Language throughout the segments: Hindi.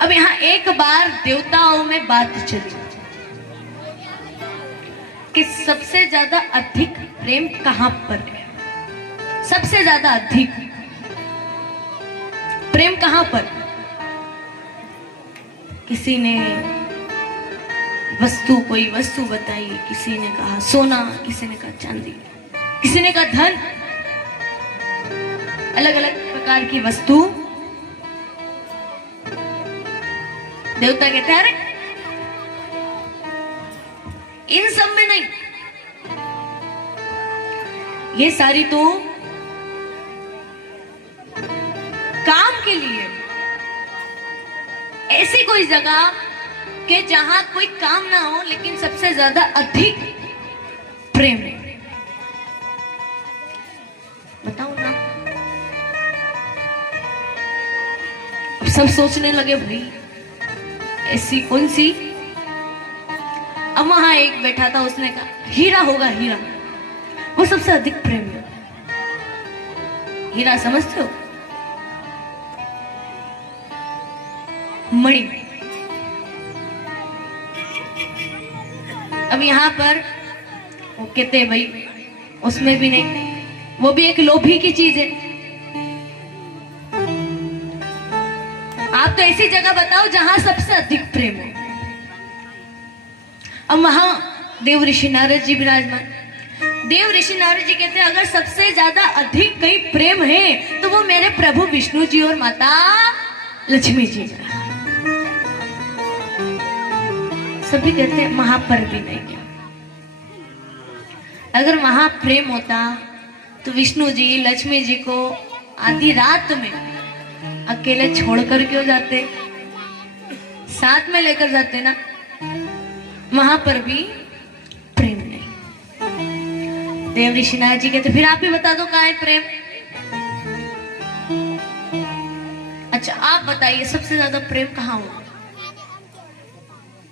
अब यहाँ एक बार देवताओं में बात चली कि सबसे ज्यादा अधिक प्रेम कहां पर है। सबसे ज्यादा अधिक प्रेम कहां पर। किसी ने वस्तु, कोई वस्तु बताई, किसी ने कहा सोना, किसी ने कहा चांदी, किसी ने कहा धन, अलग अलग प्रकार की वस्तु। देवता कहते हैं अरे इन सब में नहीं, ये सारी तो काम के लिए, ऐसी कोई जगह कि जहां कोई काम ना हो लेकिन सबसे ज्यादा अधिक प्रेम है। बताओ ना। अब सब सोचने लगे भाई ऐसी कौन सी। अब वहां एक बैठा था, उसने कहा हीरा होगा, हीरा वो सबसे अधिक प्रेम है। हीरा समझते हो? मणि। अब यहां पर वो कहते हैं भाई उसमें भी नहीं, वो भी एक लोभी की चीज है। आप तो ऐसी जगह बताओ जहां सबसे अधिक प्रेम हो। अब वहां देव ऋषि नारद जी विराजमान। देव ऋषि नारद जी कहते हैं अगर सबसे ज्यादा अधिक कहीं प्रेम है तो वो मेरे प्रभु विष्णु जी और माता लक्ष्मी जी का। सभी कहते हैं वहां पर भी नहीं। अगर वहां प्रेम होता तो विष्णु जी लक्ष्मी जी को आधी रात में अकेले छोड़कर क्यों जाते, साथ में लेकर जाते ना। वहां पर भी प्रेम नहीं। देव ऋषि नारद जी कहते फिर आप ही बता दो कहाँ है प्रेम। अच्छा आप बताइए सबसे ज्यादा प्रेम कहाँ हुआ,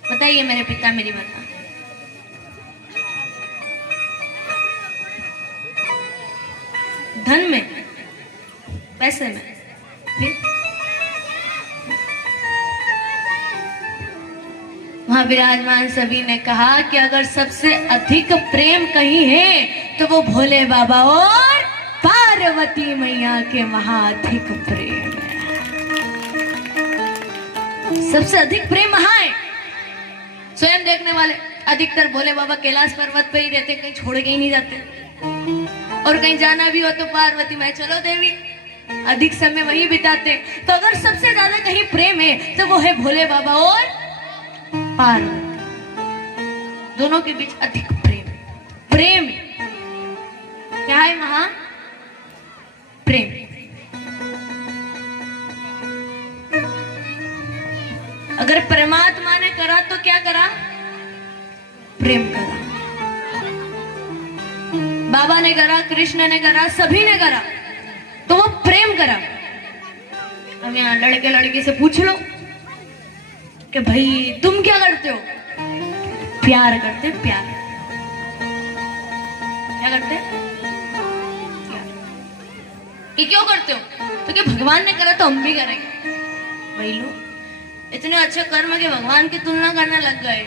बताइए मेरे पिता मेरी माता। धन में, पैसे में, फिर वहां विराजमान सभी ने कहा कि अगर सबसे अधिक प्रेम कहीं है तो वो भोले बाबा और पार्वती मैया के महाअधिक प्रेम है। सबसे अधिक प्रेम वहां है। स्वयं देखने वाले अधिकतर भोले बाबा कैलाश पर्वत पे ही रहते, कहीं छोड़ के ही नहीं जाते। और कहीं जाना भी हो तो पार्वती मैं चलो देवी, अधिक समय वहीं बिताते। तो अगर सबसे ज्यादा कहीं प्रेम है तो वो है भोले बाबा और पार्वती, दोनों के बीच अधिक प्रेम। प्रेम क्या है वहां? प्रेम। अगर परमात्मा ने करा तो क्या करा? प्रेम करा। बाबा ने करा, कृष्ण ने करा, सभी ने करा तो वो प्रेम करा। हम यहाँ लड़के लड़की से पूछ लो कि भाई तुम क्या करते हो? प्यार करते। प्यार क्या करते? प्यार। ये क्यों करते हो? तो कि भगवान ने करा तो हम भी करेंगे। भाई लो इतने अच्छे कर्म के भगवान की तुलना करने लग गए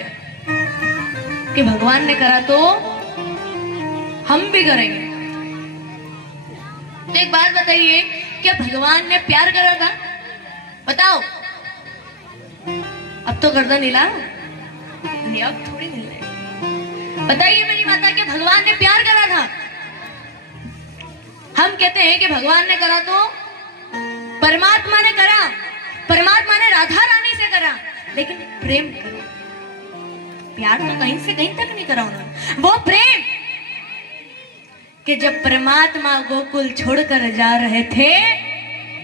कि भगवान ने करा तो हम भी करेंगे। तो एक बात बताइए, क्या भगवान ने प्यार करा था? बताओ। अब तो गर्दन हिला नहीं, अब थोड़ी हिल रही। बताइए मेरी माता, क्या भगवान ने प्यार करा था? हम कहते हैं कि भगवान ने करा तो परमात्मा ने करा, परमात्मा ने राधा रानी से करा, लेकिन प्रेम करा। प्यार तो कहीं से कहीं तक नहीं करा उन्होंने। वो प्रेम कि जब परमात्मा गोकुल छोड़कर जा रहे थे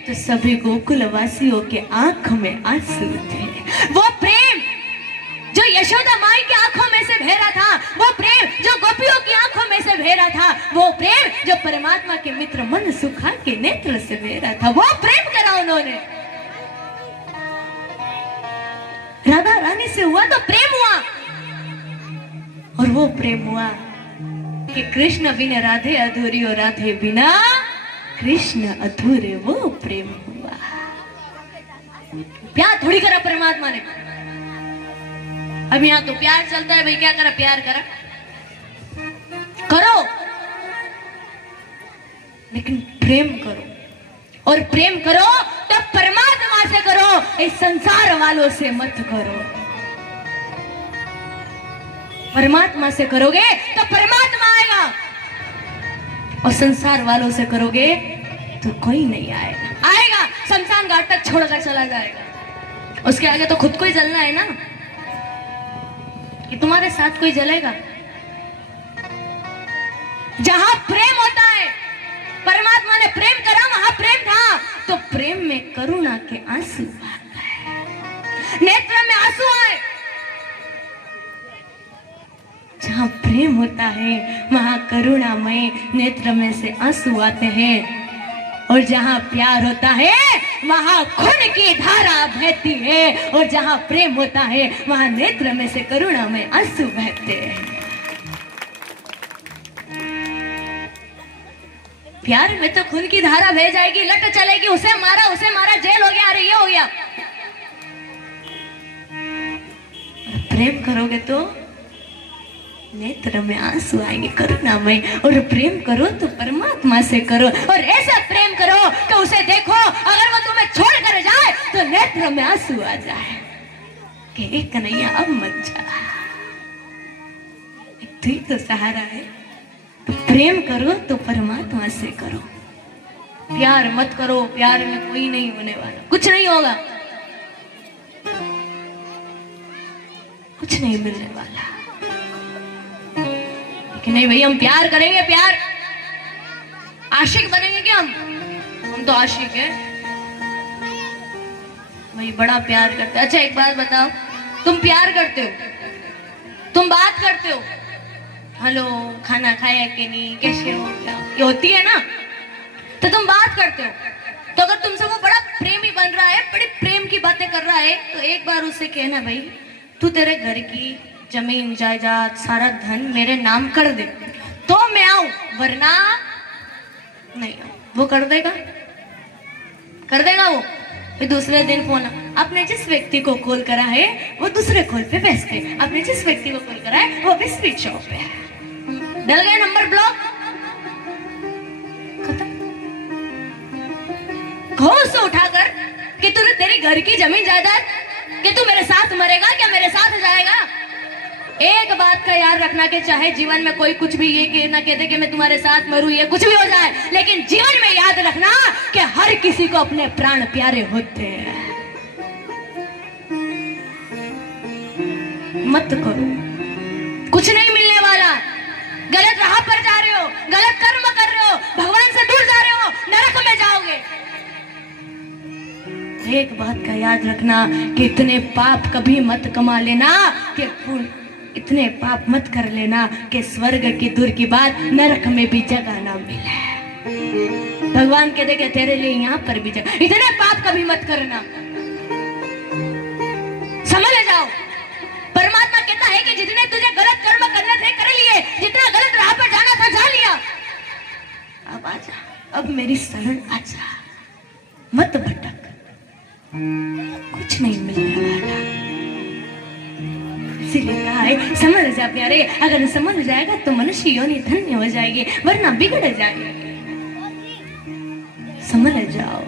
तो सभी गोकुल वासियों के आंख में आंसू थे। वो प्रेम जो यशोदा माई की आंखों में से बह रहा था, वो प्रेम जो गोपियों की आंखों में से बह रहा था, वो प्रेम जो परमात्मा के मित्र मन सुखा के नेत्र से बह रहा था, वो प्रेम करा उन्होंने। राधा रानी से हुआ तो प्रेम हुआ, और वो प्रेम हुआ कि कृष्ण बिना राधे अधूरी और राधे बिना कृष्ण अधूरे, वो प्रेम हुआ। प्यार थोड़ी करा परमात्मा ने। अब यहाँ तो प्यार चलता है भाई, क्या करा, प्यार करा करो, लेकिन प्रेम करो, और प्रेम करो तब परमात्मा से करो, इस संसार वालों से मत करो। परमात्मा से करोगे तो परमात्मा आएगा, और संसार वालों से करोगे तो कोई नहीं आएगा। आएगा शमशान घाट तक छोड़कर चला जाएगा, उसके आगे तो खुद को ही जलना है ना, कि तुम्हारे साथ कोई जलेगा। जहां प्रेम होता है, परमात्मा ने प्रेम करा, वहां प्रेम था, तो प्रेम में करुणा के आंसू आ गए, नेत्र में आंसू आए। जहां प्रेम होता है वहां करुणामय नेत्र में से आंसू आते हैं, और जहां प्यार होता है वहां खून की धारा बहती है, और जहां प्रेम होता है वहां नेत्र में से करुणामय आंसू बहते हैं। प्यार में तो खून की धारा बह जाएगी, लट चलेगी, उसे मारा जेल हो गया, अरे ये हो गया। प्रेम करोगे तो नेत्र में आंसू आएंगे करुणामय, और प्रेम करो तो परमात्मा से करो, और ऐसा प्रेम करो कि उसे देखो, अगर वो तुम्हें छोड़ कर जाए तो नेत्र में आंसू आ जाए कि एक कन्हैया अब मत जा, तू ही तो सहारा है। तो प्रेम करो तो परमात्मा से करो, प्यार मत करो, प्यार में कोई नहीं होने वाला, कुछ नहीं होगा, कुछ नहीं मिलने वाला। कि नहीं भाई हम प्यार करेंगे, प्यार आशिक बनेंगे क्या हम तो आशिक है भाई, बड़ा प्यार करते। अच्छा एक बात बताओ, तुम प्यार करते हो, तुम बात करते हो, हेलो खाना खाया कि नहीं, कैसे हो, क्या ये होती है ना, तो तुम बात करते हो। तो अगर तुमसे वो बड़ा प्रेमी बन रहा है, बड़ी प्रेम की बातें कर रहा है, तो एक बार उससे कहना भाई तू तेरे घर की जमीन जायदाद सारा धन मेरे नाम कर दे तो मैं आऊं, वरना नहीं आऊं। वो कर देगा वो। फिर दूसरे दिन फोन, आपने जिस व्यक्ति को कॉल करा है वो दूसरे कॉल पे व्यस्त है, आपने जिस व्यक्ति को कॉल करा है वो भी स्विच ऑफ है, डल गया नंबर ब्लॉक, खत्म। कहो उससे उठाकर कि तू तेरी घर की जमीन जायदाद, कि तू मेरे साथ मरेगा क्या मेरे साथ जाएगा। एक बात का याद रखना कि चाहे जीवन में कोई कुछ भी ये ना कहते कि मैं तुम्हारे साथ मरूं, ये कुछ भी हो जाए, लेकिन जीवन में याद रखना कि हर किसी को अपने प्राण प्यारे होते हैं। मत करो, कुछ नहीं मिलने वाला, गलत राह पर जा रहे हो, गलत कर्म कर रहे हो, भगवान से दूर जा रहे हो, नरक में जाओगे। एक बात का याद रखना कि इतने पाप कभी मत कमा लेना कि इतने पाप मत कर लेना कि स्वर्ग की दूर की बात नरक में भी जगह ना मिले। भगवान कहते कि तेरे लिए यहाँ पर भी जगह, इतने पाप कभी मत करना, समझ जाओ। परमात्मा कहता है कि जितने तुझे गलत कर्म करने थे कर लिए, जितना गलत राह पर जाना था जा लिया, अब आजा, अब मेरी शरण आजा, मत भटक, कुछ नहीं मिलने वाला। इसीलिए कहा है समझ जा प्यारे, अगर समझ जाएगा तो मनुष्य योनि धन्य हो जाएगी, वरना बिगड़ जाएगी। समझ जाओ,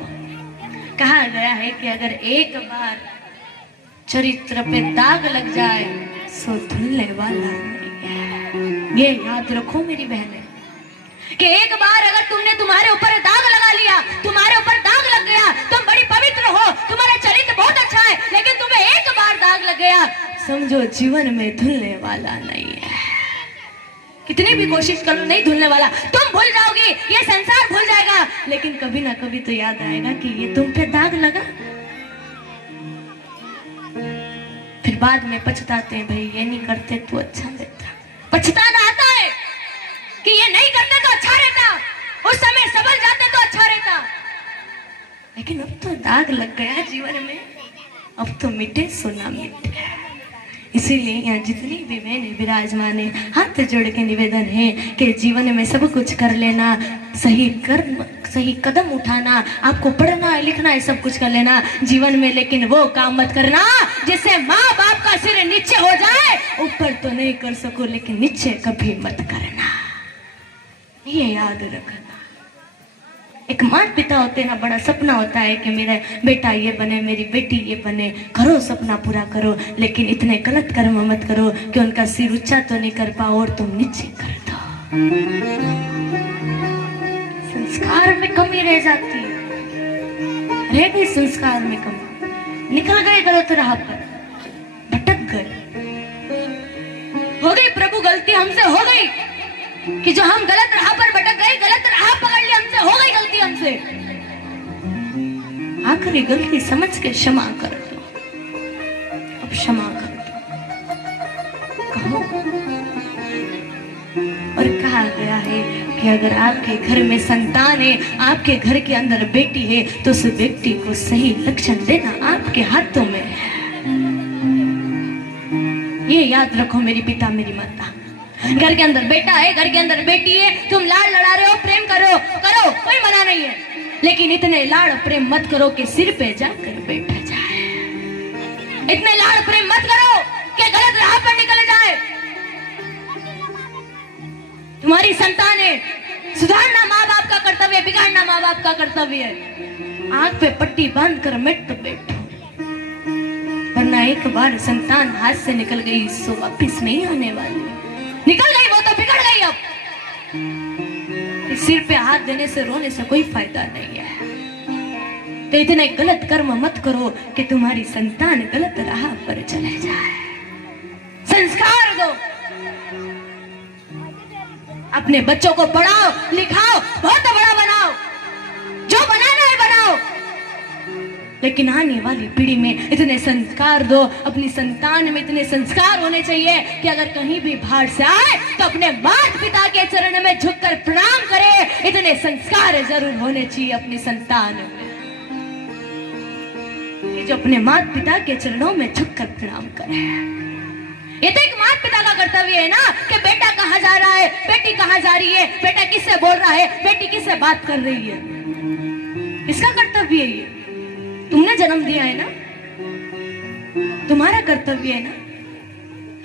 कहा गया है कि अगर एक बार चरित्र पे दाग लग जाए सो धुलने वाला नहीं है। ये याद रखो मेरी बहनें कि एक बार अगर तुमने तुम्हारे ऊपर दाग लगा लिया, तुम्हारे ऊपर दाग लग गया, तुम बड़ी पवित्र हो, तुम्हारा चरित्र बहुत अच्छा है, लेकिन तुम्हें एक बार दाग लग गया, समझो जीवन में धुलने वाला नहीं है। कितनी भी कोशिश कर लो नहीं धुलने वाला। तुम भूल जाओगी, ये संसार भूल जाएगा, लेकिन कभी ना कभी तो याद आएगा कि ये तुम पे दाग लगा। फिर बाद में पछताते हैं, भाई ये नहीं करते तो अच्छा रहता। पछताना आता है कि ये नहीं करते तो अच्छा रहता, उस समय संभल जाते तो अच्छा रहता, लेकिन अब तो दाग लग गया जीवन में, अब तो मिटे सो ना मिटे। इसीलिए यहाँ जितनी भी बहनें विराजमान है, हाथ जोड़ के निवेदन है कि जीवन में सब कुछ कर लेना, सही कर्म सही कदम उठाना, आपको पढ़ना है लिखना है सब कुछ कर लेना जीवन में, लेकिन वो काम मत करना जिससे माँ बाप का सिर नीचे हो जाए। ऊपर तो नहीं कर सको लेकिन नीचे कभी मत करना, ये याद रखना। एक माता पिता होते ना, बड़ा सपना होता है कि मेरा बेटा ये बने, मेरी बेटी ये बने, करो सपना पूरा करो, लेकिन इतने गलत कर्म मत करो कि उनका सिर ऊंचा तो नहीं कर पाओ और तुम नीचे कर दो। संस्कार में कमी रह जाती है, रह गई संस्कार में कमी, निकल गए गलत राह पर, भटक गए, हो गई प्रभु गलती हमसे हो गई कि जो हम गलत राह पर भटक गए, गलत राह पकड़ ली हमसे, हो गई गलती हमसे। आखिरी गलती समझ के क्षमा कर दो, अब क्षमा कर दो, कहो। और कहा गया है कि अगर आपके घर में संतान है, आपके घर के अंदर बेटी है, तो उस बेटी को सही लक्षण देना आपके हाथों में है। ये याद रखो मेरी पिता मेरी माता, घर के अंदर बेटा है, घर के अंदर बेटी है, तुम लाड़ लड़ा रहे हो, प्रेम करो करो, कोई मना नहीं है, लेकिन इतने लाड़ प्रेम मत करो कि सिर पे जाकर बैठ जाए। इतने लाड़ प्रेम मत करो कि गलत राह पर निकल जाए। तुम्हारी संतान है, सुधारना माँ बाप का कर्तव्य है, बिगाड़ना माँ बाप का कर्तव्य है। आंख पे पट्टी बांध कर मत बैठो, वरना एक बार संतान हाथ से निकल गई सो वापिस नहीं आने वाली। निकल गई वो तो बिगड़ गई, अब सिर पे हाथ देने से रोने से कोई फायदा नहीं है। तो इतने गलत कर्म मत करो कि तुम्हारी संतान गलत राह पर चले जाए। संस्कार दो, अपने बच्चों को पढ़ाओ लिखाओ, बहुत बड़ा बनाओ, जो बनाना है बनाओ, लेकिन आने वाली पीढ़ी में इतने संस्कार दो, अपनी संतान में इतने संस्कार होने चाहिए कि अगर कहीं भी बाहर से आए तो अपने माता पिता के चरण में झुककर प्रणाम करे। इतने संस्कार जरूर होने चाहिए अपनी संतान में, जो अपने माता पिता के चरणों में झुककर प्रणाम करे। ये तो एक माता पिता का कर्तव्य है ना कि बेटा कहाँ जा रहा है, बेटी कहाँ जा रही है, बेटा किससे बोल रहा है, बेटी किससे बात कर रही है, इसका कर्तव्य है। ये तुमने जन्म दिया है ना, तुम्हारा कर्तव्य है ना,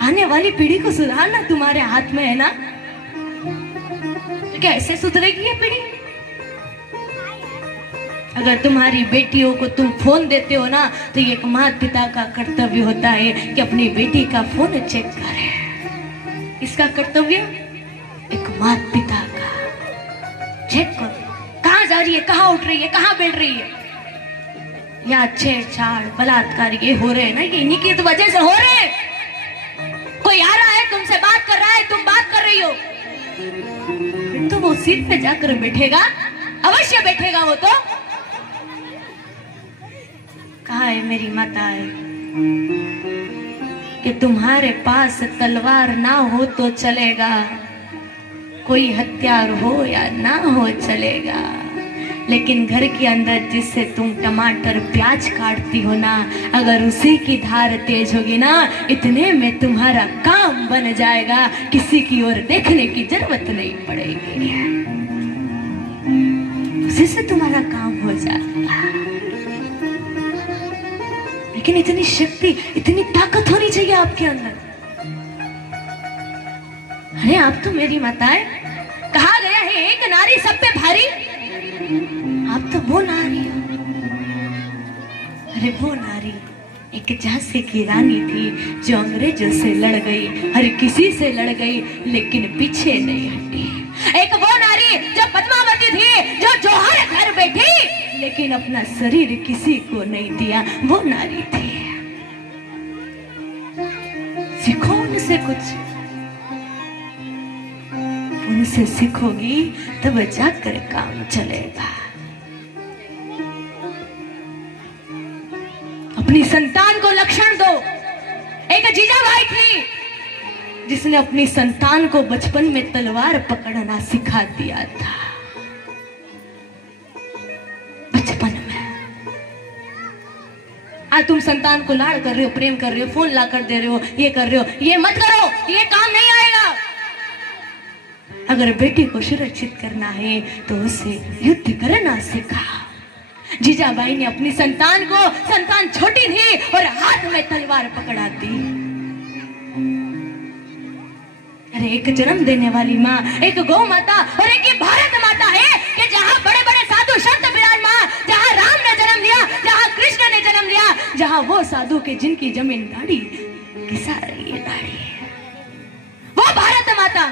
आने वाली पीढ़ी को सुधारना तुम्हारे हाथ में है ना। तो क्या ऐसे सुधरेगी ये पीढ़ी? अगर तुम्हारी बेटियों को तुम फोन देते हो ना, तो ये एक माता पिता का कर्तव्य होता है कि अपनी बेटी का फोन चेक करे। इसका कर्तव्य एक माता पिता का, चेक करो कहाँ जा रही है, कहाँ उठ रही है, कहाँ बैठ रही है। या छेड़छाड़ बलात्कार ये हो रहे हैं ना, ये इन्हीं की तो वजह से हो रहे हैं। कोई आ रहा है तुमसे बात कर रहा है, तुम बात कर रही हो, फिर तो वो सीट पे जाकर बैठेगा, अवश्य बैठेगा वो तो। कहा है मेरी माता है कि तुम्हारे पास तलवार ना हो तो चलेगा, कोई हथियार हो या ना हो चलेगा, लेकिन घर के अंदर जिससे तुम टमाटर प्याज काटती हो ना, अगर उसी की धार तेज होगी ना, इतने में तुम्हारा काम बन जाएगा, किसी की ओर देखने की जरूरत नहीं पड़ेगी, उसी से तुम्हारा काम हो जाएगा। लेकिन इतनी शक्ति इतनी ताकत होनी चाहिए आपके अंदर। अरे आप तो मेरी माता है, कहा गया है एक नारी सब पे भारी, आप तो वो नारी हो। अरे वो नारी एक झांसी की रानी थी जो अंग्रेजों से लड़ गई, हर किसी से लड़ गई, लेकिन पीछे नहीं हटी। एक वो नारी जो पद्मावती थी, जो जौहर घर बैठी, लेकिन अपना शरीर किसी को नहीं दिया, वो नारी थी। सीखो उनसे कुछ, उनसे सीखोगी तब जाकर काम चलेगा। अपनी संतान को लक्षण दो। एक जीजाबाई थी जिसने अपनी संतान को बचपन में तलवार पकड़ना सिखा दिया था, बचपन में। आज तुम संतान को लाड़ कर रहे हो, प्रेम कर रहे हो, फोन ला कर दे रहे हो, ये कर रहे हो, ये मत करो, ये काम नहीं आएगा। अगर बेटी को सुरक्षित करना है तो उसे युद्ध करना सिखा। जीजाबाई ने अपनी संतान को, संतान छोटी थी और हाथ में तलवार पकड़ा दी। अरे एक जन्म देने वाली माँ, एक गौ माता और एक ये भारत माता है कि जहाँ बड़े बड़े साधु संत विराजमान, जहाँ राम ने जन्म लिया, जहाँ कृष्ण ने जन्म लिया, जहाँ वो साधु के जिनकी जमीन दाढ़ी किसा रही है, दाढ़ी है, वो भारत माता।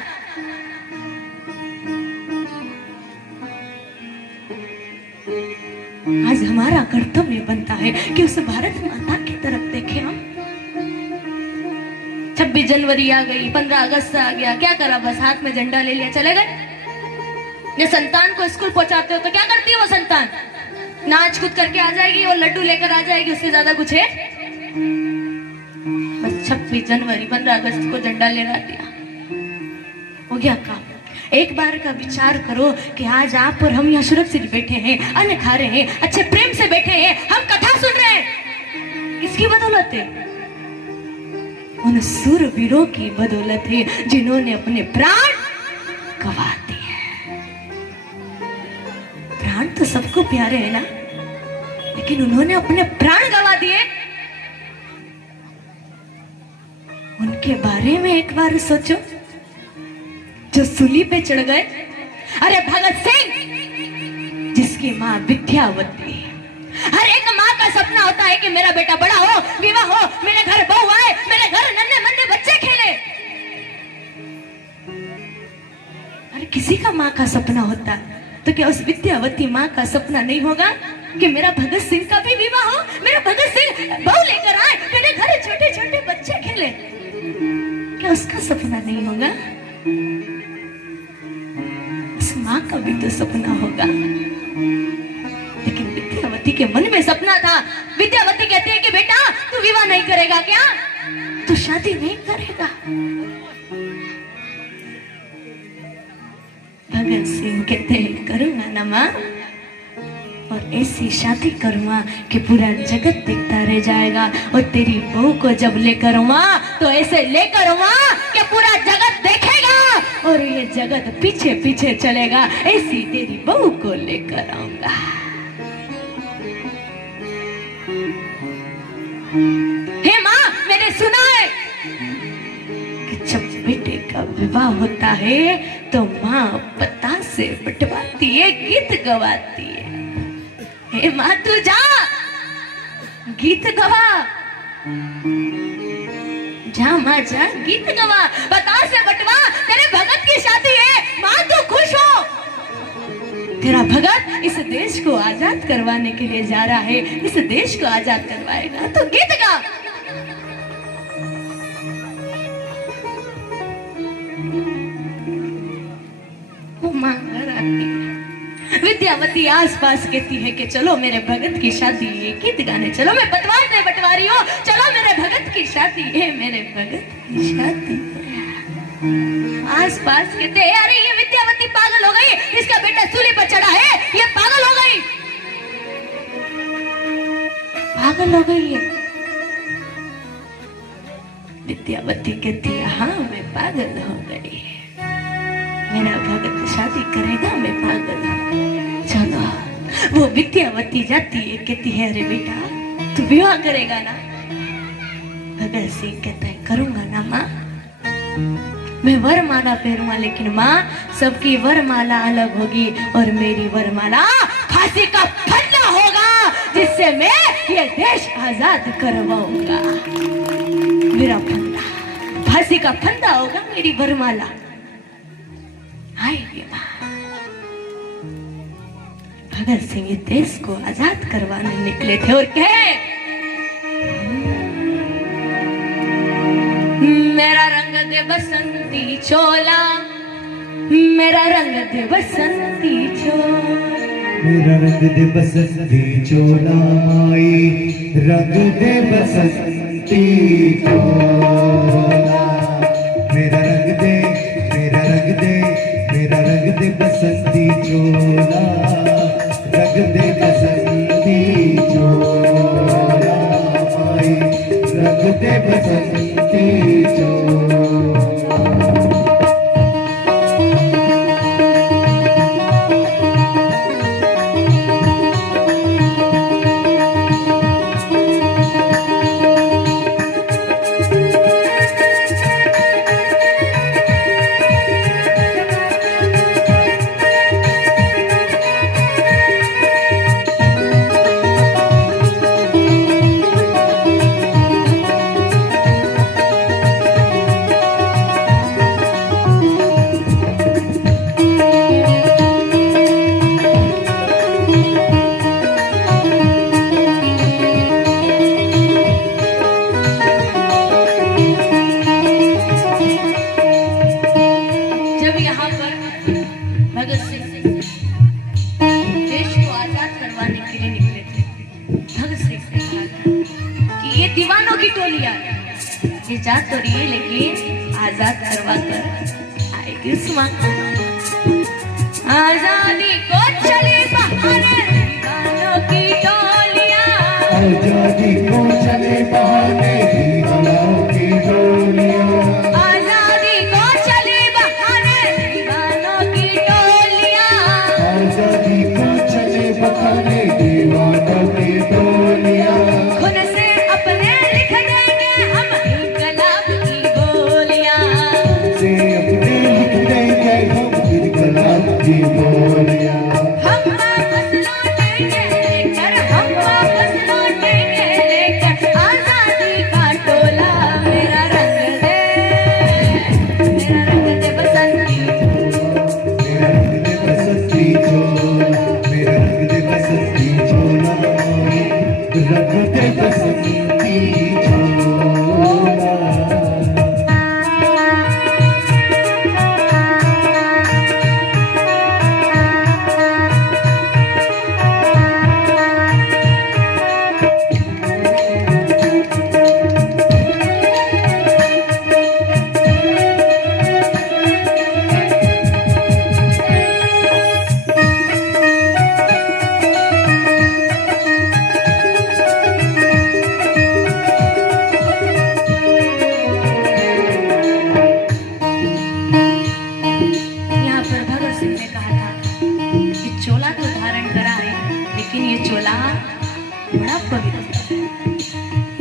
आज हमारा कर्तव्य बनता है कि उस भारत माता की तरफ देखें हम। 26 जनवरी आ गई, 15 अगस्त आ गया, क्या करा, बस हाथ में झंडा ले लिया, चले गए। ये संतान को स्कूल पहुंचाते हो तो क्या करती है वो संतान? नाच कूद करके आ जाएगी और लड्डू लेकर आ जाएगी, उससे ज्यादा कुछ है? बस 26 जनवरी 15 अगस्त को झंडा लहरा दिया, हो गया काम। एक बार का विचार करो कि आज आप और हम यहाँ सुरक्षित बैठे हैं, अन्न खा रहे हैं, अच्छे प्रेम से बैठे हैं, हम कथा सुन रहे हैं, किसकी बदौलत है? उन सूरवीरों की बदौलत है जिन्होंने अपने प्राण गवा दिए। प्राण तो सबको प्यारे है ना, लेकिन उन्होंने अपने प्राण गवा दिए। उनके बारे में एक बार सोचो, जो सूली पे चढ़ गए। अरे भगत सिंह, जिसकी माँ विद्यावती, हर एक माँ का सपना होता है कि मेरा बेटा बड़ा हो, विवाह हो, मेरे घर बहू आए, मेरे घर नन्हे मुन्ने बच्चे खेले। अरे किसी का माँ का सपना होता तो क्या उस विद्यावती माँ का सपना नहीं होगा कि मेरा भगत सिंह का भी विवाह हो, मेरा भगत सिंह बहू लेकर आए, मेरे घर छोटे छोटे बच्चे खेले? क्या उसका सपना नहीं होगा? उस माँ का भी तो सपना होगा। लेकिन विद्यावती के मन में सपना था। विद्यावती कहती है कि बेटा तू विवाह नहीं करेगा क्या? तू शादी नहीं करेगा? भगत सिंह कहते हैं करूंगा ना माँ, और ऐसी शादी करूंगा कि पूरा जगत देखता रह जाएगा, और तेरी बहू को जब लेकर आऊंगा तो ऐसे लेकर आऊंगा कि पूरा जगत देखेगा और ये जगत पीछे पीछे चलेगा। ऐसी तेरी बहू को लेकर आऊंगा। हे माँ, मैंने सुना है कि जब बेटे का विवाह होता है तो माँ पता से बटवाती है, गीत गवाती है। हे माँ तू जा, गीत गवा, जा माँ जा, गीत गवा, पता से बटवा, तेरे भगत की शादी है, माँ तू खुश हो। तेरा भगत इस देश को आजाद करवाने के लिए जा रहा है, इस देश को आजाद करवाएगा, तो गीत गा। वो मां घर आती है, विद्यावती आसपास कहती है कि चलो मेरे भगत की शादी है, गीत गाने चलो, मैं पतवार से बटवारी हूँ, चलो मेरे भगत की शादी है, मेरे भगत की शादी है। आसपास कहते हैं अरे ये विद्यावती पागल हो गई, इसका बेटा सूली पर चढ़ा है, ये पागल हो गई, पागल हो गई है। विद्यावती कहती है हाँ मैं पागल हो गई, मेरा भगत शादी करेगा, मैं पागल हूँ। चलो वो विद्यावती जाती है, कहती है अरे बेटा तू विवाह करेगा ना? भगत सिंह कहता है करूंगा ना माँ, मैं वरमाला पहनूंगा, लेकिन माँ सबकी वरमाला अलग होगी और मेरी वरमाला फांसी का फंदा होगा, जिससे मैं ये देश आजाद करवाऊंगा। मेरा फंदा, फांसी का फंदा होगा मेरी वरमाला। आएगी माँ। भगत सिंह इस देश को आजाद करवाने निकले थे और कहे मेरा रंग दे बसंती चोला, मेरा रंग दे बसंती चोला, मेरा रंग दे बसंती चोला, माई रंग दे बसंती चोला, मेरा रंग दे, मेरा रंग दे, मेरा रंग दे बसंती चोला, रंग दे बसंती चोला, दे बसंती चोला। दीवानों की टोलियां ये जा तो रही है लेकिन आजाद करवा कर आएगी उस वक्त। आजादी को चले बहाने दीवानों की टोलियां, आजादी को चले बहाने दीवानों की टोलियां, आजादी को चले बहाने दीवानों की टोलियां, आजादी को चले बहाने दीवानों की टोलियां। खुद से अपने लिख देंगे हम इनकलाब की बोलियां, से अपने लिख देंगे हम इनकलाब की बोलियां। हम वापस लौटेंगे लेकर, हम वापस लौटेंगे लेकर आजादी का टोला। मेरा रंग दे बसंती, मेरा रंग दे बसंती चोला, मेरा रंग दे बसंती चोला, रंग दे बसंती चोला। यहाँ पर भगत सिंह ने कहा था कि चोला तो धारण करा है लेकिन ये चोला बड़ा पवित्र है।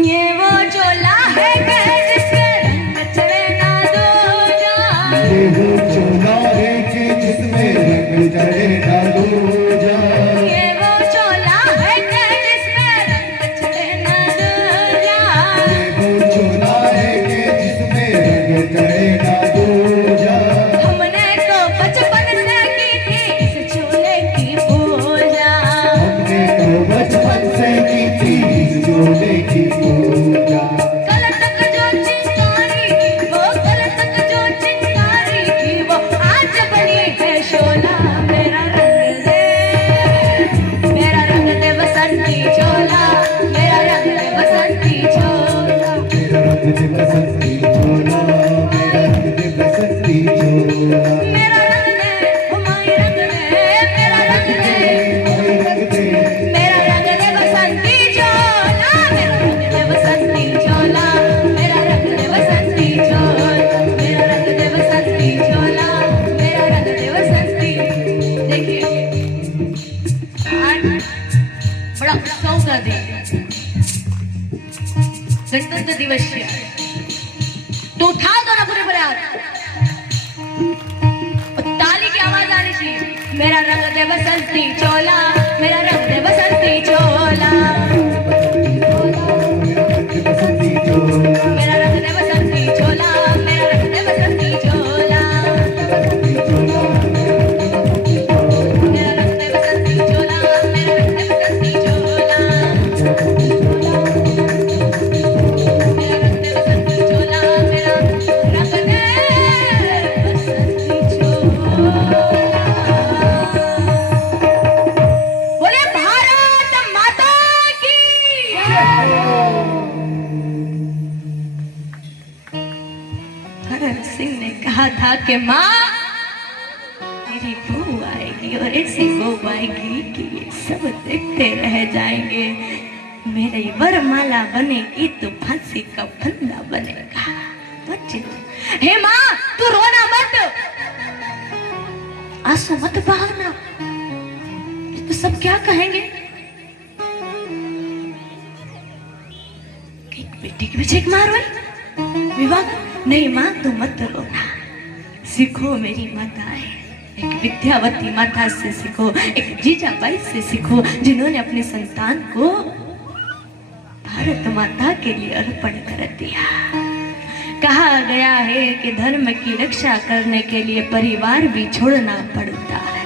ये वो चोला है कि जिसके रंग चढ़े ना दूजा, ये वो चोला है कि जिसमें रंग चढ़े ना दूजा, ये वो चोला है कि जिसमें रंग चढ़े ना दूजा। ये वो चोला है कि जिसमें रंग चढ़े ना दूजा। हमने तो बचपन से की थी इस चोले की पूजा, हमने तो बचपन से की थी इस चोले की पूजा। कल तक जो चिंगारी थी वो, कल तक जो चिंगारी थी वो आज बनी है शोला। मेरा रंग दे बसंती चोला, मेरा रंग दे बसंती चोला। मेरा रंग दे बसंती चोला, मेरा रंग दे बसंती चोला। मेरा रंग दे हुमायूं रंग दे, मेरा रंग दे, मेरा रंग दे, मेरा रंग दे बसंती चोला, मेरा रंग दे बसंती चोला, मेरा रंग दे बसंती चोला, मेरा रंग दे बसंती चोला, मेरा रंग दे बसंती। देखिए आज बड़ा उत्सव का दिन, गणतंत्र दिवस है, तो उठा दो ना पूरे पूरे हाथ और ताली की आवाज आनी चाहिए। मेरा रंग दे बसंती चोला, मेरा रंग दे बसंती चोला, बसंती चोला, मेरा रंग दे बसंती चोला, मेरा रंग दे बसंती चोला, बसंती चोला, मेरा रंग दे बसंती चोला, मेरा रंग दे बसंती चोला, मेरा रंग दे बसंती चोला, मेरा रंग दे बसंती चोला। बोले भारत माता की भगत सिंह ने कहा था कि माँ मेरी बहू आएगी और ऐसी बहू आएगी कि ये सब देखते रह जाएंगे। मेरे वरमाला बनेगी तो फांसी का फंदा बनेगा। हे माँ, तू रोना मत, आंसू मत बहाना, तो सब क्या कहेंगे कि बेटी के पीछे एक माँ रोई, विवाह। नहीं माँ, तू मत रोना, सीखो मेरी माताएं, एक विद्यावती माता से सीखो, एक जीजाबाई से सीखो, जिन्होंने अपने संतान को भारत माता के लिए अर्पण कर दिया। कहा गया है कि धर्म की रक्षा करने के लिए परिवार भी छोड़ना पड़ता है।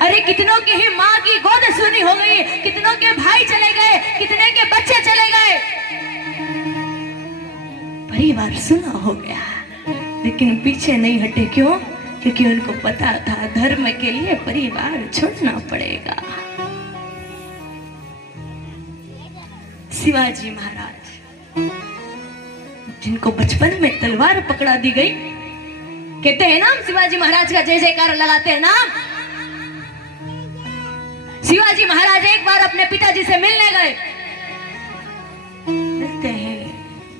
अरे कितनों की ही माँ की गोद सुनी हो गई, कितनों के भाई चले गए, कितने के बच्चे चले गए, परिवार सुना हो गया, लेकिन पीछे नहीं हटे। क्यों? क्योंकि उनको पता था धर्म के लिए परिवार छोड़ना पड़ेगा। शिवाजी महाराज, जिनको बचपन में तलवार पकड़ा दी गई, कहते हैं नाम शिवाजी महाराज का जय जयकार लगाते हैं नाम। शिवाजी महाराज एक बार अपने पिताजी से मिलने गए, मिलते हैं,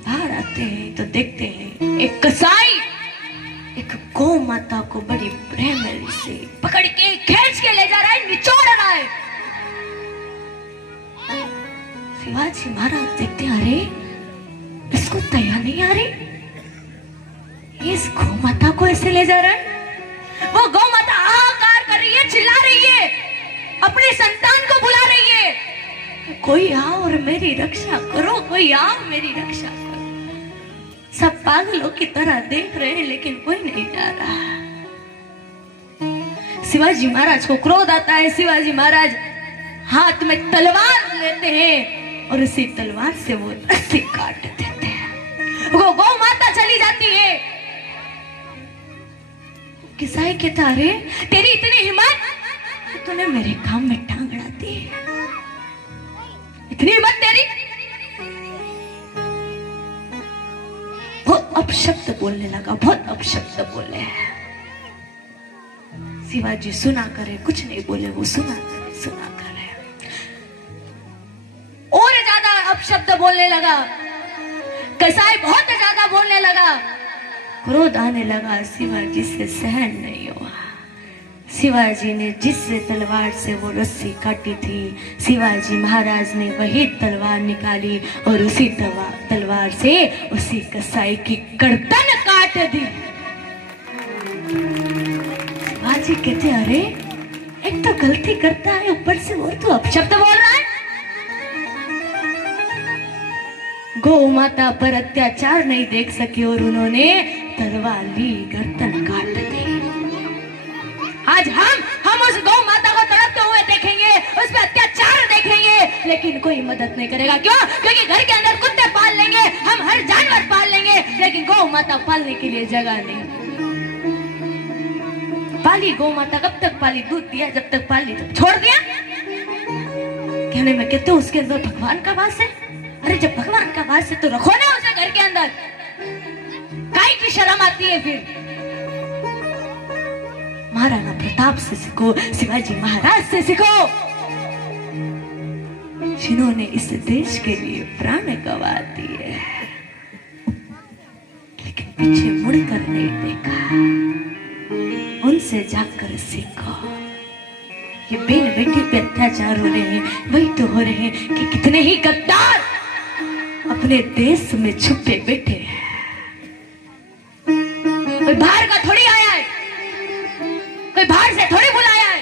बाहर आते हैं तो देखते हैं एक कसाई एक गौ माता को बड़ी प्रेम से पकड़ के खींच के ले जा रहा है, निचोड़ रहा है। शिवाजी महाराज देखते, अरे इसको दया नहीं आ रही, इस गौ माता को ऐसे ले जा रहा है। वो गौ माता हाहाकार कर रही है, चिल्ला रही है, अपने संतान को बुला रही है, कोई आओ और मेरी रक्षा करो, कोई आओ मेरी रक्षा करो। सब पागलों की तरह देख रहे हैं, लेकिन कोई नहीं जा रहा। शिवाजी महाराज को क्रोध आता है। शिवाजी महाराज हाथ में तलवार लेते हैं और उसी तलवार से वो रस्सी काट देते हैं। वो गौ माता चली जाती है। किसाई कहता, अरे तेरी इतनी हिम्मत, तूने मेरे काम में टांग अड़ा दी, इतनी हिम्मत तेरी। बहुत अपशब्द बोलने लगा, बहुत अपशब्द बोले। शिवाजी सुना करे, कुछ नहीं बोले, वो सुना करे, सुना करे, और ज्यादा अपशब्द बोलने लगा। कसाई बहुत ज्यादा बोलने लगा, क्रोध आने लगा। शिवाजी से सहन नहीं हुआ। शिवाजी ने जिस तलवार से वो रस्सी काटी थी, शिवाजी महाराज ने वही तलवार निकाली और उसी तलवार से उसी कसाई की गर्दन काट दी। शिवाजी कहते, अरे एक तो गलती करता है, ऊपर से और तो अपशब्द बोल रहा है। गौ माता पर अत्याचार नहीं देख सके और उन्होंने तलवार ली, गर्दन काट दी। आज हम उस गौ माता को तड़पते हुए देखेंगे, उस पर अत्याचार देखेंगे, लेकिन कोई मदद नहीं करेगा। क्यों? क्योंकि घर के अंदर कुत्ते पाल लेंगे, हम हर जानवर पाल लेंगे, लेकिन गौ माता पालने के लिए जगह नहीं। पाली गौ माता कब तक पाली? दूध दिया जब तक पाली, तब छोड़ दिया। कहने में कहते उसके अंदर भगवान का वास है। अरे जब भगवान का वास है तो रखो ना उसे घर के अंदर, काहे की शर्म आती है फिर? महाराणा प्रताप से सीखो, शिवाजी महाराज से सीखो, जिन्होंने इस देश के लिए प्राण गंवा दिए, लेकिन पीछे मुड़कर नहीं देखा। उनसे जाकर सीखो। ये बेन बेटी पे अत्याचार हो रहे हैं, वही तो हो रहे हैं कि कितने ही गद्दार अपने देश में छुपे बैठे हैं। कोई बाहर का थोड़ी आया है, कोई बाहर से थोड़ी बुलाया है।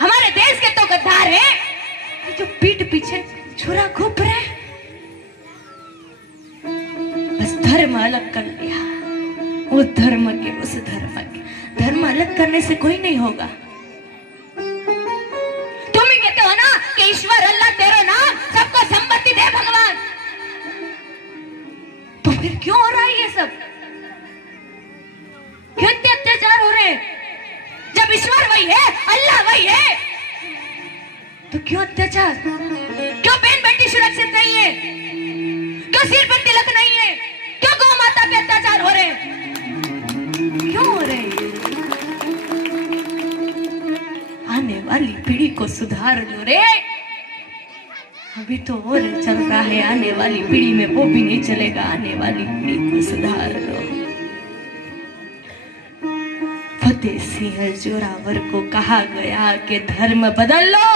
हमारे देश के तो गद्दार हैं जो पीठ पीछे छुरा घोप रहे हैं। बस धर्म अलग कर लिया, वो धर्म के उस धर्म के। धर्म अलग करने से कोई नहीं होगा। तुम ही कहते हो ना कि ईश्वर अल्लाह तेरा नाम सबको संपत्ति दे भगवान, तो फिर क्यों हो रहा है ये सब? क्यों इतने अत्याचार हो रहे हैं? जब ईश्वर वही है, अल्लाह वही है, तो क्यों अत्याचार? क्यों बहन बेटी सुरक्षित नहीं है? क्यों सिर पर तिलक नहीं है? क्यों गौ माता पे अत्याचार हो रहे हैं? क्यों हो रहे हैं? आने वाली पीढ़ी को सुधार लो रे। अभी तो और चल रहा है, आने वाली पीढ़ी में वो भी नहीं चलेगा। आने वाली पीढ़ी को सुधार लो। फतेह सिंह जोरावर को कहा गया कि धर्म बदल लो।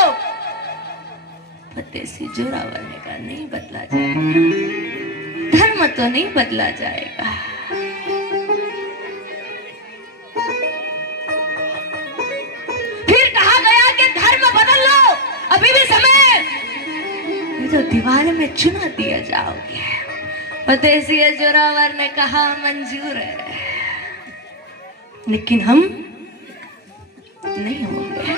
फतेह सिंह जोरावर ने कहा नहीं बदला जाएगा, धर्म तो नहीं बदला जाएगा। फिर कहा गया कि धर्म बदल लो, अभी भी समय है, नहीं तो दीवार में चुना दिया जाओगे। फतेह सिंह जोरावर ने कहा मंजूर है, लेकिन हम नहीं होंगे।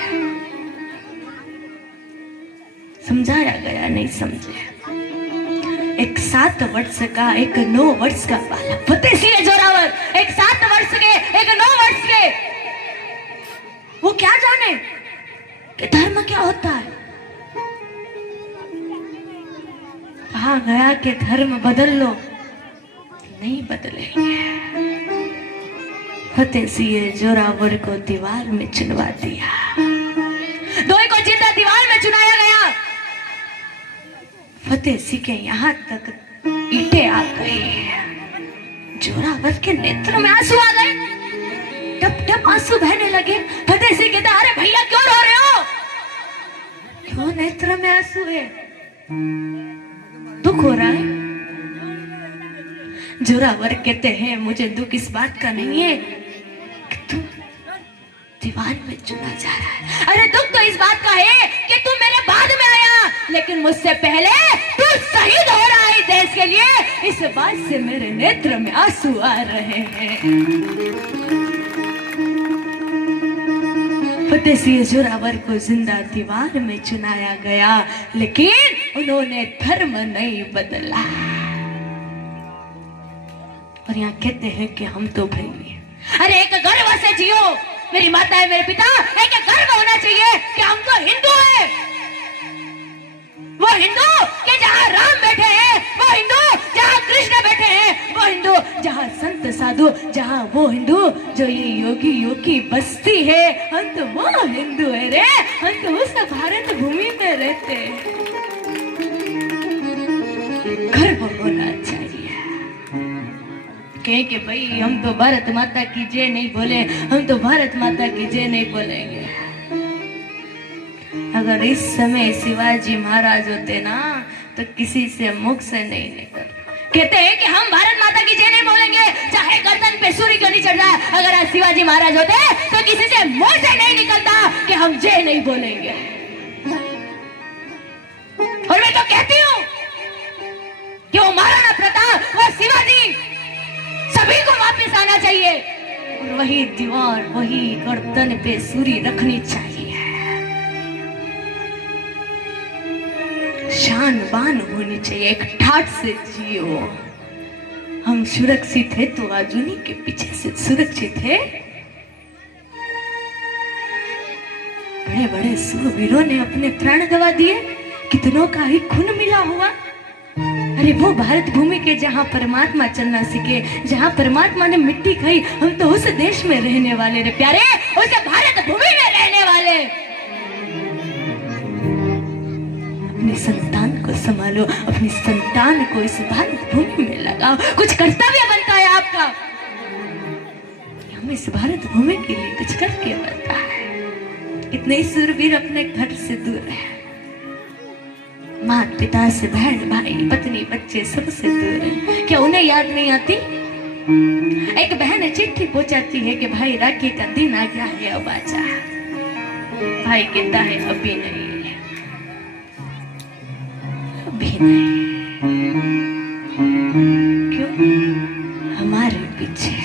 समझाया गया, नहीं समझे। एक 7 वर्ष का, एक 9 वर्ष का बालक फतेह सिंह जोरावर, एक 7 वर्ष के, एक 9 वर्ष के, वो क्या जाने कि धर्म क्या होता है। कहा गया कि धर्म बदल लो, नहीं बदलेंगे। फतेह सिंह जोरावर को दीवार में चुनवा दिया। दोई को जिंदा दीवार में चुनाया गया। फतेह सिंह के यहाँ तक ईंटें आ गई। जोरावर के नेत्र में आंसू आ गए, टप टप आंसू बहने लगे। फतेह सिंह कहता अरे भैया क्यों रो रहे हो? क्यों नेत्र में आंसू है? दुख हो रहा है? जोरावर कहते हैं मुझे दुख इस बात का नहीं है कि तू दीवार में चुना जा रहा है। अरे दुख तो इस बात का है कि तू मेरे बाद में आया, लेकिन मुझसे पहले तू शहीद हो रहा है देश के लिए। इस बात से मेरे नेत्र में आंसू आ रहे हैं। फतेह सिंह जोरावर को जिंदा दीवार में चुनाया गया, लेकिन उन्होंने धर्म नहीं बदला। और यहाँ कहते हैं कि हम तो भाई, अरे एक गर्व से जियो, मेरी माता है, मेरे पिता, एक गर्व होना चाहिए कि हम तो हिंदू हैं। वो हिंदू कि जहाँ राम बैठे हैं, वो हिंदू जहाँ कृष्ण बैठे हैं, वो हिंदू जहाँ संत साधु, जहाँ वो हिंदू जो ये योगी योगी बस्ती है, हम तो वो हिंदू है रे। हम तो उस भारत भूमि में रहते हैं। गर्व होना चाहिए। कहे कि भाई हम तो भारत माता की जय नहीं बोले, हम तो भारत माता की जय नहीं बोलेंगे। अगर इस समय शिवाजी महाराज होते ना तो किसी से मुख से नहीं निकल। कहते हैं कि हम भारत माता की जय नहीं बोलेंगे, चाहे गर्दन पे सूर्य क्यों नहीं चढ़ रहा। अगर आज शिवाजी महाराज होते तो किसी से मुंह से नहीं निकलता कि हम जय नहीं बोलेंगे। और मैं तो कहती हूँ कि वो महाराणा प्रताप, वो शिवाजी, सभी को वापस आना चाहिए। और वही दीवार, वही गर्दन पे सूरी रखनी चाहिए। शान बान होनी चाहिए, एक ठाट से जियो। हम सुरक्षित है तो आज उन्हीं के पीछे से सुरक्षित है। बड़े बड़े सूरवीरों ने अपने प्राण गंवा दिए, कितनों का ही खून मिला हुआ। अरे वो भारत भूमि के जहाँ परमात्मा चलना सीखे, जहाँ परमात्मा ने मिट्टी खाई, हम तो उस देश में रहने वाले रे प्यारे, उस भारत भूमि में रहने वाले। अपनी संतान को संभालो, अपनी संतान को इस भारत भूमि में लगाओ। कुछ कर्तव्य बनता है आपका, हम इस भारत भूमि के लिए कुछ करके बनता है। कितने सूरवीर अपने घर से दूर है, माँ पिता से, बहन भाई पत्नी बच्चे सबसे दूर है। क्या उन्हें याद नहीं आती? एक बहन चिट्ठी पहुंचाती है कि भाई राखी का दिन आ गया है, अब आजा। भाई कहता है अभी नहीं, अभी नहीं। क्यों? हमारे पीछे।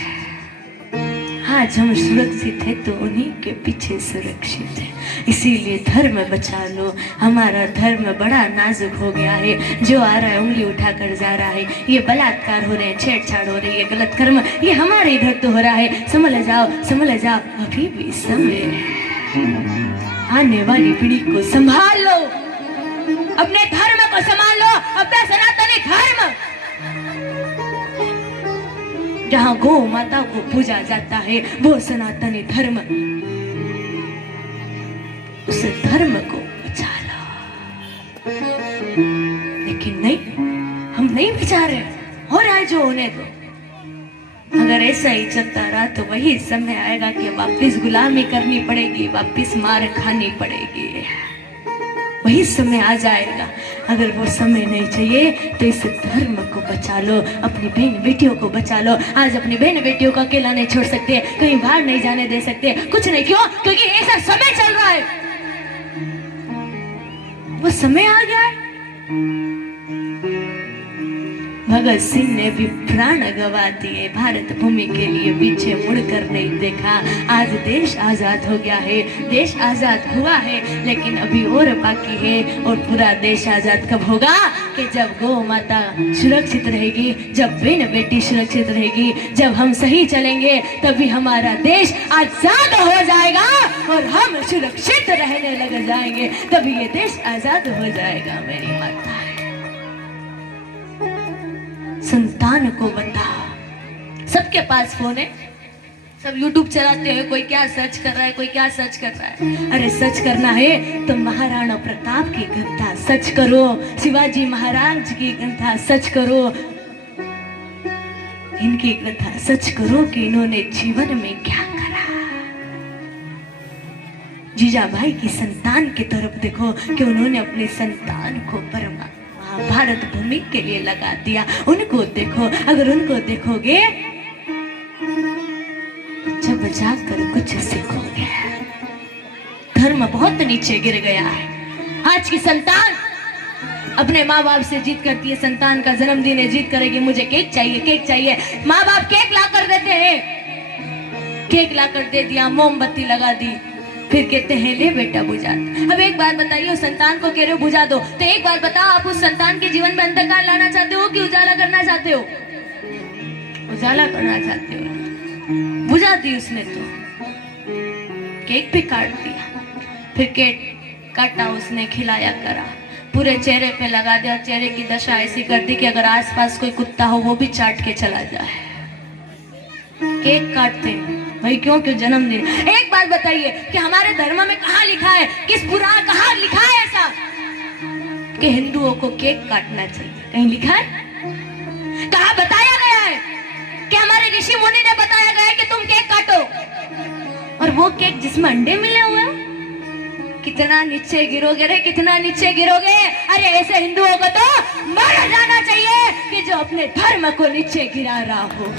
आज हम सुरक्षित है तो उन्हीं के पीछे सुरक्षित है। इसीलिए धर्म बचा लो। हमारा धर्म बड़ा नाजुक हो गया है। जो आ रहा है उंगली उठाकर जा रहा है, ये बलात्कार हो रहे हैं, छेड़छाड़ हो रही है, गलत कर्म, ये हमारे इधर तो हो रहा है। संभल जाओ, संभल जाओ, अभी भी समय है। आने वाली पीढ़ी को संभाल लो, अपने धर्म को संभाल लो, अपना सनातनी धर्म। जहाँ गौ माता को पूजा जाता है वो सनातनी धर्म, उस धर्म को बचा लो। नहीं विचार है, हो रहा है जो होने दो। अगर ऐसा ही चलता रहा तो वही समय आएगा कि वापिस गुलामी करनी पड़ेगी, वापिस मार खानी पड़ेगी, वही समय आ जाएगा। अगर वो समय नहीं चाहिए तो इस धर्म को बचा लो, अपनी बहन बेटियों को बचा लो। आज अपनी बहन बेटियों को अकेला नहीं छोड़ सकते, कहीं बाहर नहीं जाने दे सकते, कुछ नहीं। क्यों? क्योंकि ऐसा समय चल रहा है, वो समय आ गया है। भगत सिंह ने भी प्राण गवा दिए भारत भूमि के लिए, पीछे मुड़कर नहीं देखा। आज देश आजाद हो गया है, देश आजाद हुआ है, लेकिन अभी और बाकी है। और पूरा देश आजाद कब होगा? कि जब गौ माता सुरक्षित रहेगी, जब बहन बेटी सुरक्षित रहेगी, जब हम सही चलेंगे, तभी हमारा देश आजाद हो जाएगा और हम सुरक्षित रहने लग जाएंगे, तभी ये देश आजाद हो जाएगा। मेरी माता संतान को बता, सबके पास फोन है, सब यूट्यूब चलाते हैं, कोई क्या सर्च कर रहा है, कोई क्या सर्च कर रहा है। अरे सर्च करना है तो महाराणा प्रताप की गाथा सर्च करो, शिवाजी महाराज की गाथा सर्च करो, इनकी गाथा सर्च करो कि इन्होंने जीवन में क्या करा। जीजाबाई की संतान की तरफ देखो कि उन्होंने अपनी संतान को भारत भूमि के लिए लगा दिया। उनको देखो, अगर उनको देखोगे जब जाकर कुछ सीखोगे। धर्म बहुत नीचे गिर गया है। आज की संतान अपने माँ बाप से जिद करती है, संतान का जन्मदिन है, जिद करेगी मुझे केक चाहिए, केक चाहिए। माँ बाप केक ला कर देते हैं, केक ला कर दे दिया, मोमबत्ती लगा दी, फिर कहते हैं ले बेटा बुझा। अब एक बात बताइए, उस संतान को कह रहे हो बुझा दो, तो एक बात बताओ, आप उस संतान के जीवन में अंधकार लाना चाहते हो कि उजाला करना चाहते हो? उजाला करना चाहते हो। बुझा दी उसने तो, केक भी काट दिया, फिर केक काटा उसने, खिलाया करा, पूरे चेहरे पे लगा दिया। चेहरे की दशा ऐसी कर दी कि अगर आसपास कोई कुत्ता हो वो भी चाट के चला जाए। केक काटते हैं भाई, क्यों? क्यों? जन्मदिन। एक बात बताइए कि हमारे धर्म में कहाँ लिखा है, किस पुराण कहाँ लिखा है ऐसा कि हिंदुओं को केक काटना चाहिए? कहीं लिखा है? कहाँ बताया गया है कि हमारे ऋषि मुनि ने बताया गया है कि तुम केक काटो? और वो केक जिसमें अंडे मिले हुए, कितना नीचे गिरोगे रे, कितना नीचे गिरोगे। अरे ऐसे हिंदुओं को तो मर जाना चाहिए कि जो अपने धर्म को नीचे गिरा रहा हो।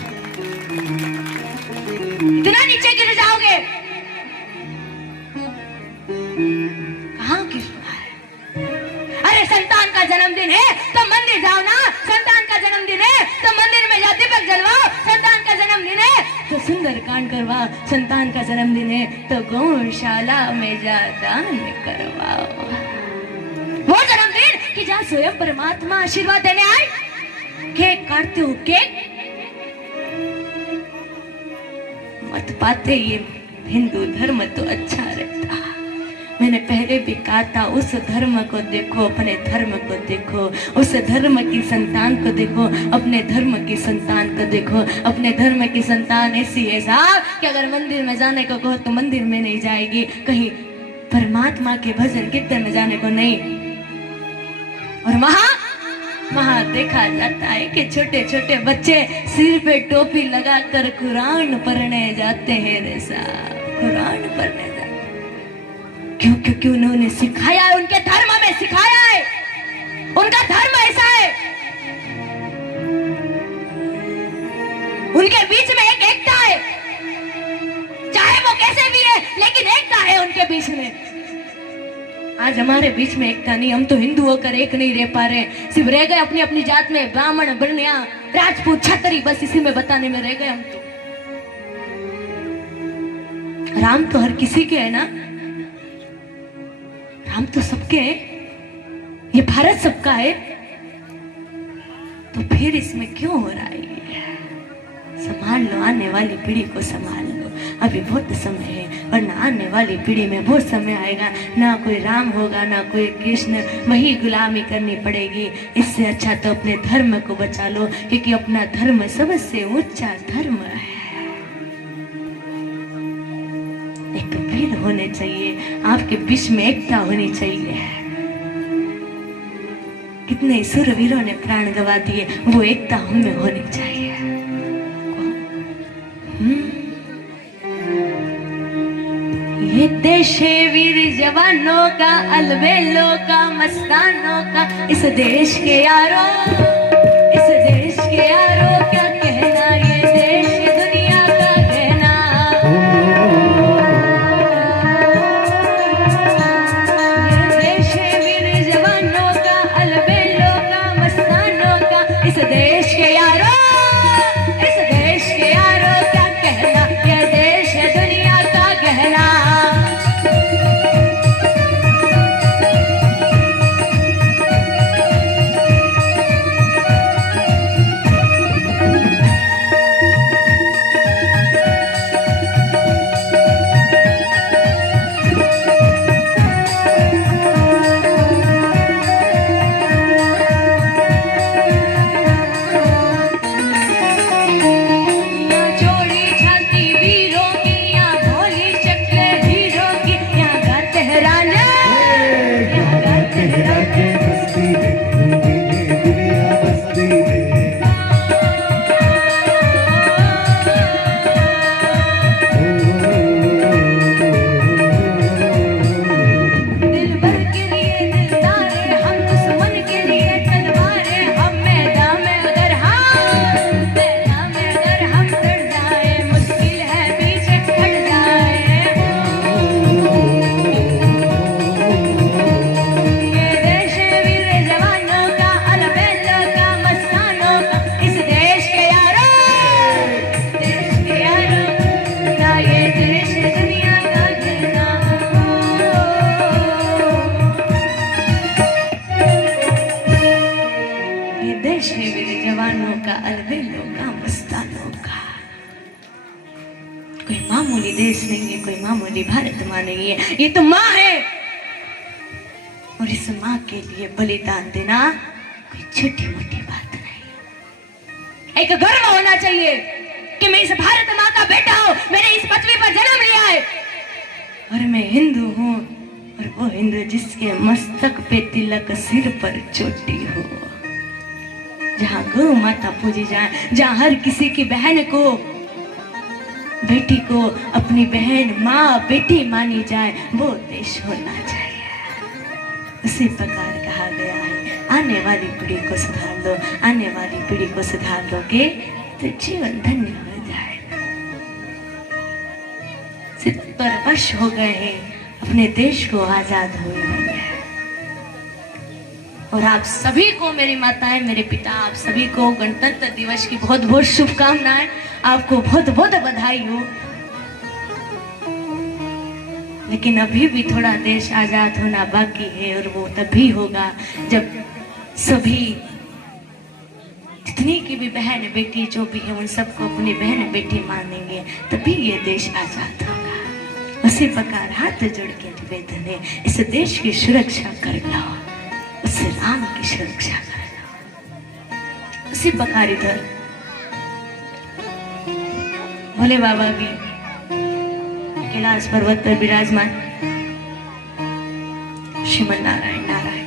इतना नीचे गिर जाओगे, कहाँ गिर रहा है? अरे संतान का जन्मदिन है तो मंदिर जाओ ना, संतान का जन्मदिन है तो मंदिर में जा दीपक जलवाओ, संतान का जन्मदिन है तो सुंदर कांड करवाओ, संतान का जन्मदिन है तो गौशाला में जा दान करवाओ। वो जन्मदिन कि जहाँ स्वयं परमात्मा आशीर्वाद देने आए। केक काटते हो, केक मत पाते, ये हिंदू धर्म तो अच्छा रहता। मैंने पहले भी कहा था, उस धर्म को देखो, अपने धर्म को देखो, उस धर्म की संतान को देखो, अपने धर्म की संतान को देखो। अपने धर्म की संतान ऐसी है साहब कि अगर मंदिर में जाने को कहो तो मंदिर में नहीं जाएगी, कहीं परमात्मा के भजन कीर्तन में जाने को नहीं। और वहां देखा जाता है कि छोटे छोटे बच्चे सिर पे टोपी लगाकर कुरान पढ़ने जाते हैं रे साहब, कुरान पढ़ने जाते। क्यों? क्योंकि उन्होंने सिखाया है, उनके धर्म में सिखाया है, उनका धर्म ऐसा है। उनके बीच में एक एकता है, चाहे वो कैसे भी है, लेकिन एकता है उनके बीच में। आज हमारे बीच में एकता नहीं, हम तो हिंदू होकर एक नहीं रह पा रहे, सिर्फ रह गए अपनी अपनी जात में, ब्राह्मण, बनिया, राजपूत, छतरी, बस इसी में बताने में रह गए हम तो। राम तो हर किसी के है ना, राम तो सबके है, ये भारत सबका है, तो फिर इसमें क्यों हो रहा है? संभाल लो, आने वाली पीढ़ी को संभाल लो, अभी बहुत समय है, वरना आने वाली पीढ़ी में बहुत समय आएगा, ना कोई राम होगा ना कोई कृष्ण, वही गुलामी करनी पड़ेगी। इससे अच्छा तो अपने धर्म को बचा लो, क्योंकि अपना धर्म सबसे ऊंचा धर्म है। एक वीर होने चाहिए, आपके बीच में एकता होनी चाहिए। कितने सुरवीरों ने प्राण गवा दिए, वो एकता हम में होनी चाहिए। ये देश है वीर जवानों का, अलबेलों का, मस्तानों का, इस देश के यारों, इस देश के यारों क्या कहना, ये देश दुनिया का कहना। ये देश है वीर जवानों का, अलबेलों का, मस्तानों का, इस देश के यारों, इस देश के यारों क्या कहना, ये देश है दुनिया का कहना। कोई मामूली देश नहीं है, कोई मामूली भारत माँ नहीं है, ये तो माँ है। और इस माँ के लिए बलिदान देना कोई छोटी मोटी बात नहीं। एक गर्व होना चाहिए कि मैं इस भारत माँ का बेटा हूँ, मैंने इस पृथ्वी पर जन्म लिया है और मैं हिंदू हूँ, और वो हिंदू जिसके मस्तक पे तिलक, सिर पर चोटी हो, जहाँ गौ माता पूजी जाए, जहाँ हर किसी की बहन को, बेटी को अपनी बहन, माँ, बेटी मानी जाए, वो देश होना चाहिए। उसी प्रकार कहा गया है, आने वाली पीढ़ी को सुधार लो, आने वाली पीढ़ी को सुधार लोगे तो जीवन धन्य हो जाएगा। 70 वर्ष हो गए हैं अपने देश को आजाद हुए हैं, और आप सभी को, मेरी माताएं, मेरे पिता, आप सभी को गणतंत्र दिवस की बहुत बहुत शुभकामनाएं, आपको बहुत बहुत बधाई हो। लेकिन अभी भी थोड़ा देश आजाद होना बाकी है, और वो तभी होगा जब सभी, जितनी की भी बहन बेटी जो भी है, उन सबको अपनी बहन बेटी मानेंगे, तभी ये देश आजाद होगा। उसी प्रकार हाथ जोड़ के निवेदन है, इस देश की सुरक्षा कर लो, उस राम की सुरक्षा कर लो। उसी प्रकार इधर भोले बाबा भी कैलाश पर्वत पर विराजमान, श्रीमन नारायण नारायण